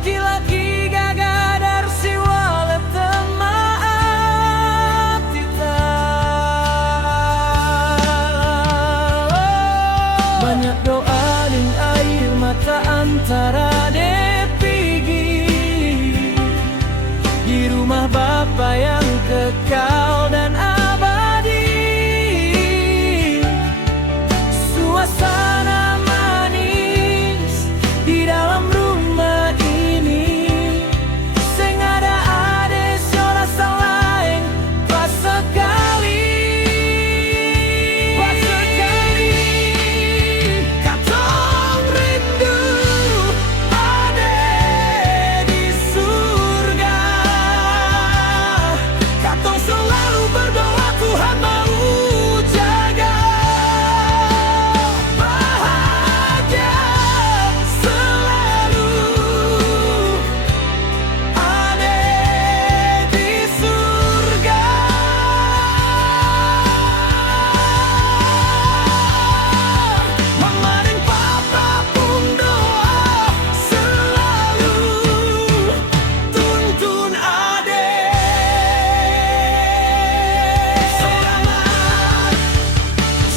laki-laki gagadar siwalet temaat tita. Banyak doa dan air mata antara depigi di rumah Bapa yang kekal dan abadi. Suasana manis di dalam rumah ini, sing ada ade ora salaeng pas sekali. Katong rindu ade di surga. Katong selalu berdoa Tuhan mau jaga. Bahagia selalu ade di surga. Mama dan Papa pun doa selalu tuntun ade. Selamat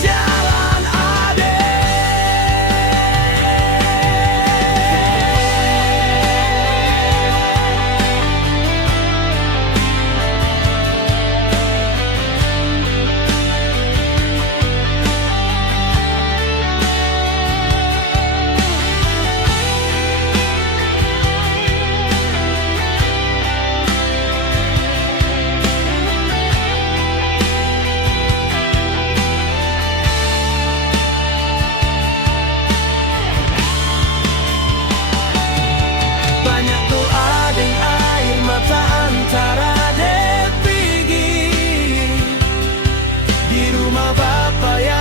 jalan ade. Banyak doa dan air mata antara depigi di rumah Bapa yang